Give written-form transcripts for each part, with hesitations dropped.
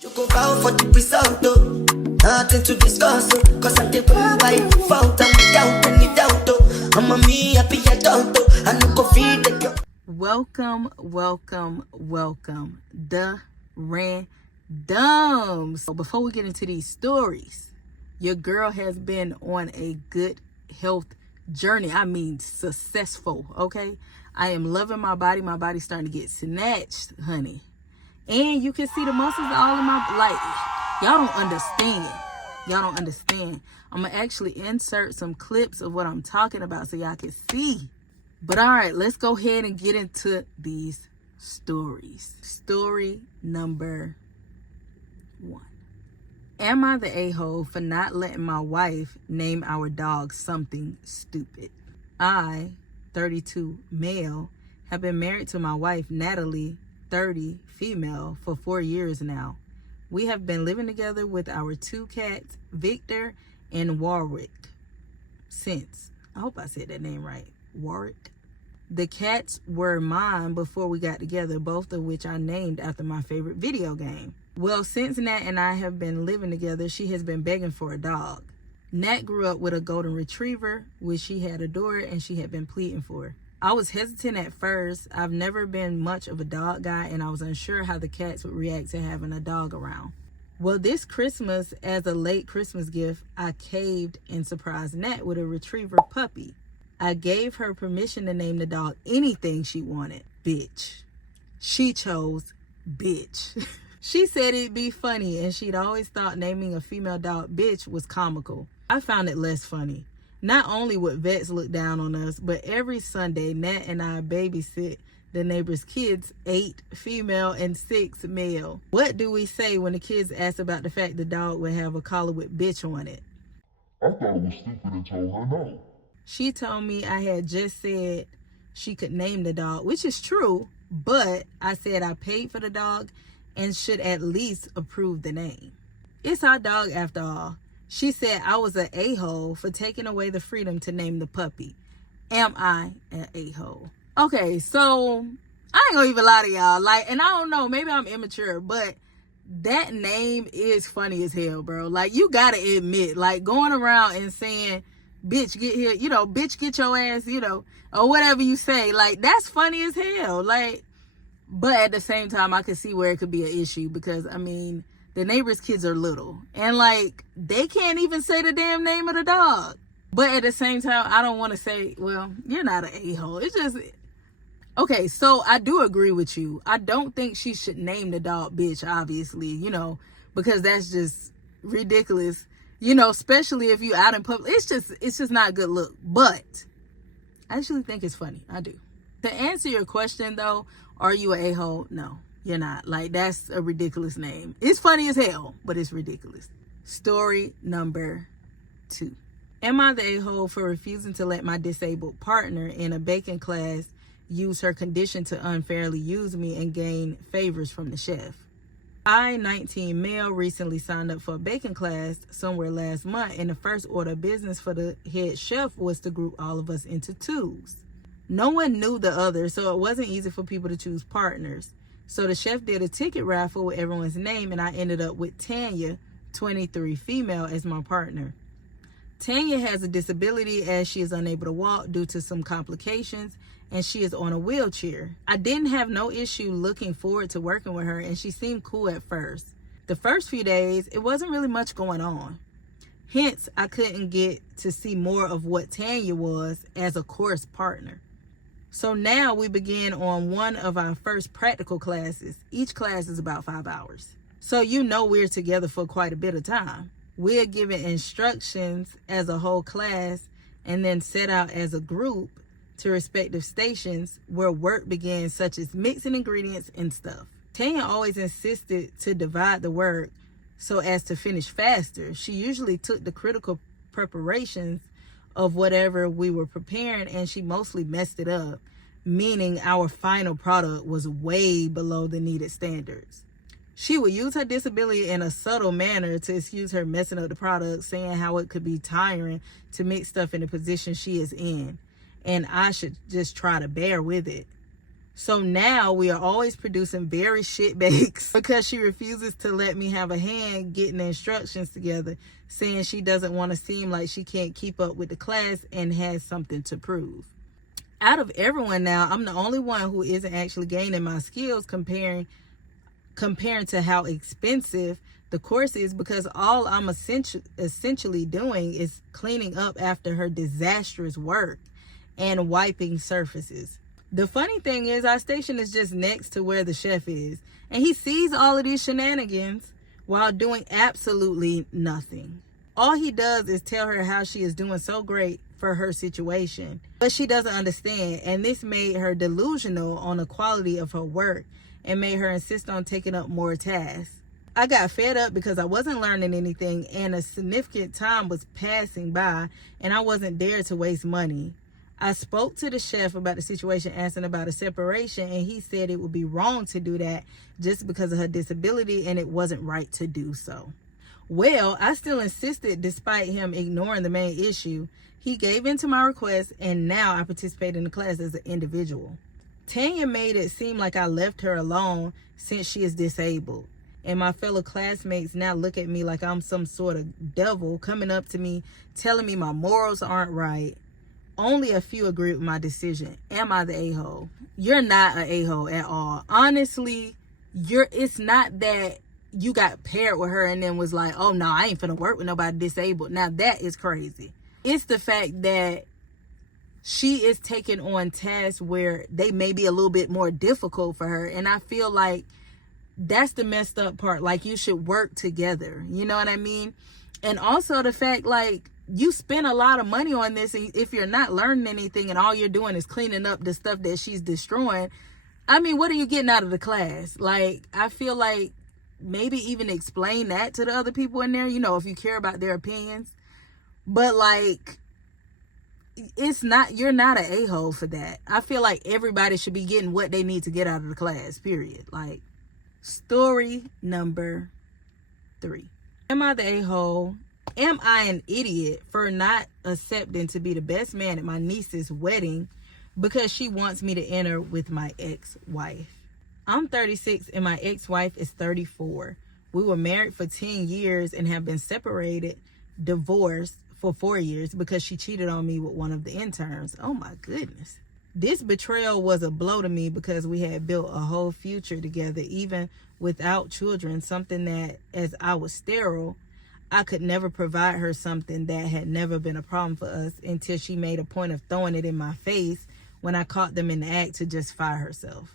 You go bow for the result, though. Nothing to discuss, oh. Cause I did by default and without any doubt, though. I'm a me happy adult, though. I no go feed the girl. Welcome, the randoms. So before we get into these stories, your girl has been on a good health journey. I mean, successful, okay? I am loving my body. My body's starting to get snatched, honey. And you can see the muscles all in my, like, y'all don't understand. Y'all don't understand. I'm going to actually insert some clips of what I'm talking about so y'all can see. But all right, let's go ahead and get into these stories. Story number 1. Am I the a-hole for not letting my wife name our dog something stupid? I, 32 male, have been married to my wife, Natalie, 30 female, for 4 years now. We have been living together with our 2 cats, Victor and Warwick, since, I hope I said that name right, Warwick. The cats were mine before we got together, both of which I named after my favorite video game. Well, since Nat and I have been living together, she has been begging for a dog. Nat grew up with a golden retriever, which she had adored and she had been pleading for. I was hesitant at first. I've never been much of a dog guy, and I was unsure how the cats would react to having a dog around. Well, this Christmas, as a late Christmas gift, I caved and surprised Nat with a retriever puppy. I gave her permission to name the dog anything she wanted. Bitch. She chose bitch. She said it'd be funny, and she'd always thought naming a female dog bitch was comical. I found it less funny. Not only would vets look down on us, but every Sunday, Nat and I babysit the neighbor's kids, 8 female and 6 male. What do we say when the kids ask about the fact the dog would have a collar with bitch on it? I thought it was stupid and told her no. She told me I had just said she could name the dog, which is true, but I said I paid for the dog and should at least approve the name. It's our dog after all. She said I was an a-hole for taking away the freedom to name the puppy. Am I an a-hole? Okay, so I ain't gonna even lie to y'all. Like, and I don't know, maybe I'm immature, but that name is funny as hell, bro. Like, you gotta admit, like, going around and saying, bitch, get here, you know, bitch, get your ass, you know, or whatever you say, like, that's funny as hell. Like, but at the same time, I could see where it could be an issue because, I mean, the neighbor's kids are little and, like, they can't even say the damn name of the dog. But at the same time, I don't want to say, well, you're not an a-hole. It's just, okay, so I do agree with you. I don't think she should name the dog bitch, obviously, you know, because that's just ridiculous, you know, especially if you out in public. It's just not a good look. But I actually think it's funny. I do. To answer your question, though, are you an a-hole? No, you're not. Like, that's a ridiculous name. It's funny as hell, but it's ridiculous. Story number 2. Am I the a-hole for refusing to let my disabled partner in a baking class use her condition to unfairly use me and gain favors from the chef? I, 19 male, recently signed up for a baking class somewhere last month, and the first order of business for the head chef was to group all of us into 2s. No one knew the other, so it wasn't easy for people to choose partners. So the chef did a ticket raffle with everyone's name, and I ended up with Tanya, 23 female, as my partner. Tanya has a disability as she is unable to walk due to some complications, and she is on a wheelchair. I didn't have no issue looking forward to working with her, and she seemed cool at first. The first few days, it wasn't really much going on. Hence, I couldn't get to see more of what Tanya was as a course partner. So now we begin on one of our first practical classes. Each class is about 5 hours. So you know we're together for quite a bit of time. We're given instructions as a whole class and then set out as a group to respective stations where work begins, such as mixing ingredients and stuff. Tanya always insisted to divide the work so as to finish faster. She usually took the critical preparations of whatever we were preparing, and she mostly messed it up, meaning our final product was way below the needed standards. She would use her disability in a subtle manner to excuse her messing up the product, saying how it could be tiring to mix stuff in the position she is in, and I should just try to bear with it. So now we are always producing very shit bakes because she refuses to let me have a hand getting the instructions together, saying she doesn't want to seem like she can't keep up with the class and has something to prove. Out of everyone now, I'm the only one who isn't actually gaining my skills comparing to how expensive the course is, because all I'm essentially doing is cleaning up after her disastrous work and wiping surfaces. The funny thing is, our station is just next to where the chef is, and he sees all of these shenanigans while doing absolutely nothing. All he does is tell her how she is doing so great for her situation, but she doesn't understand, and this made her delusional on the quality of her work and made her insist on taking up more tasks. I got fed up because I wasn't learning anything, and a significant time was passing by, and I wasn't there to waste money. I spoke to the chef about the situation, asking about a separation, and he said it would be wrong to do that just because of her disability, and it wasn't right to do so. Well, I still insisted despite him ignoring the main issue. He gave in to my request, and now I participate in the class as an individual. Tanya made it seem like I left her alone since she is disabled, and my fellow classmates now look at me like I'm some sort of devil coming up to me telling me my morals aren't right. Only a few agree with my decision. Am I the a-hole? You're not an a-hole at all. Honestly, it's not that you got paired with her and then was like, oh no, I ain't finna work with nobody disabled. Now that is crazy. It's the fact that she is taking on tasks where they may be a little bit more difficult for her. And I feel like that's the messed up part. Like, you should work together. You know what I mean? And also the fact, like, you spend a lot of money on this, and if you're not learning anything and all you're doing is cleaning up the stuff that she's destroying, I mean, what are you getting out of the class? Like, I feel like maybe even explain that to the other people in there, you know, if you care about their opinions. But like, you're not an a-hole for that. I feel like everybody should be getting what they need to get out of the class, period. Like, story number 3. Am I the a-hole? Am I an idiot for not accepting to be the best man at my niece's wedding because she wants me to enter with my ex-wife? I'm 36 and my ex-wife is 34. We were married for 10 years and have been separated, divorced for 4 years because she cheated on me with one of the interns. Oh my goodness. This betrayal was a blow to me because we had built a whole future together, even without children, something that, as I was sterile, I could never provide her something that had never been a problem for us until she made a point of throwing it in my face when I caught them in the act to justify herself.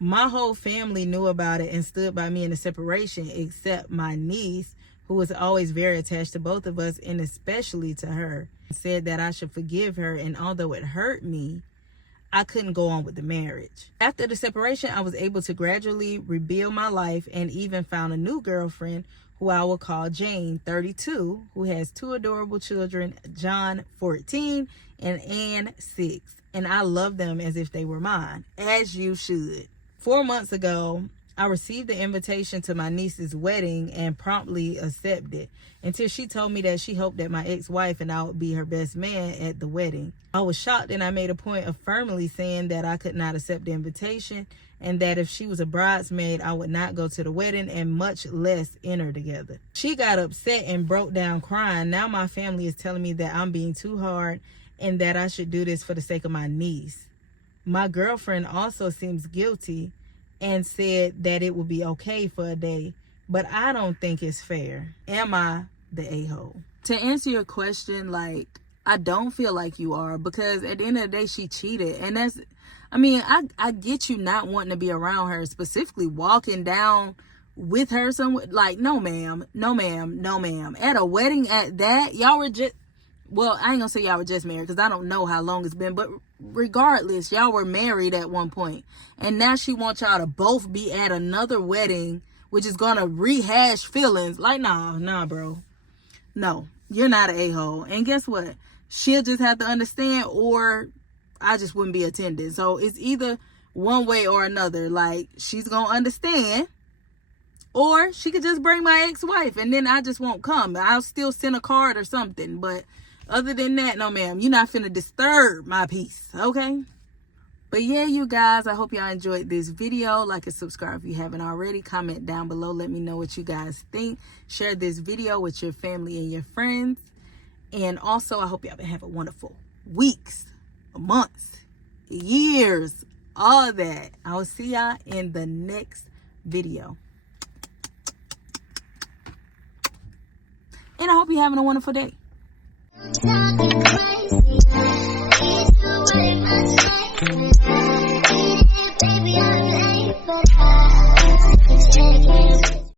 My whole family knew about it and stood by me in the separation, except my niece, who was always very attached to both of us and especially to her, said that I should forgive her, and although it hurt me, I couldn't go on with the marriage. After the separation, I was able to gradually rebuild my life and even found a new girlfriend who I will call Jane, 32, who has 2 adorable children, John, 14, and Ann, 6. And I love them as if they were mine, as you should. 4 months ago, I received the invitation to my niece's wedding and promptly accepted, until she told me that she hoped that my ex-wife and I would be her best man at the wedding. I was shocked, and I made a point of firmly saying that I could not accept the invitation, and that if she was a bridesmaid, I would not go to the wedding and much less enter together. She got upset and broke down crying. Now my family is telling me that I'm being too hard and that I should do this for the sake of my niece. My girlfriend also seems guilty and said that it would be okay for a day, but I don't think it's fair. Am I the a-hole? To answer your question, like, I don't feel like you are, because at the end of the day, she cheated. And that's, I mean, I get you not wanting to be around her, specifically walking down with her somewhere. Like, no ma'am, no ma'am, no ma'am. At a wedding at that, y'all were just, well, I ain't gonna say y'all were just married because I don't know how long it's been, but regardless, y'all were married at one point. And now she wants y'all to both be at another wedding, which is gonna rehash feelings. Like, nah, bro. No, you're not an a-hole. And guess what? She'll just have to understand, or I just wouldn't be attending. So it's either one way or another. Like, she's gonna understand, or she could just bring my ex-wife and then I just won't come. I'll still send a card or something, but other than that, no ma'am, you're not finna disturb my peace, okay? But yeah, you guys, I hope y'all enjoyed this video. Like and subscribe if you haven't already. Comment down below. Let me know what you guys think. Share this video with your family and your friends. And also, I hope y'all been having wonderful weeks, months, years, all that. I will see y'all in the next video. And I hope you're having a wonderful day.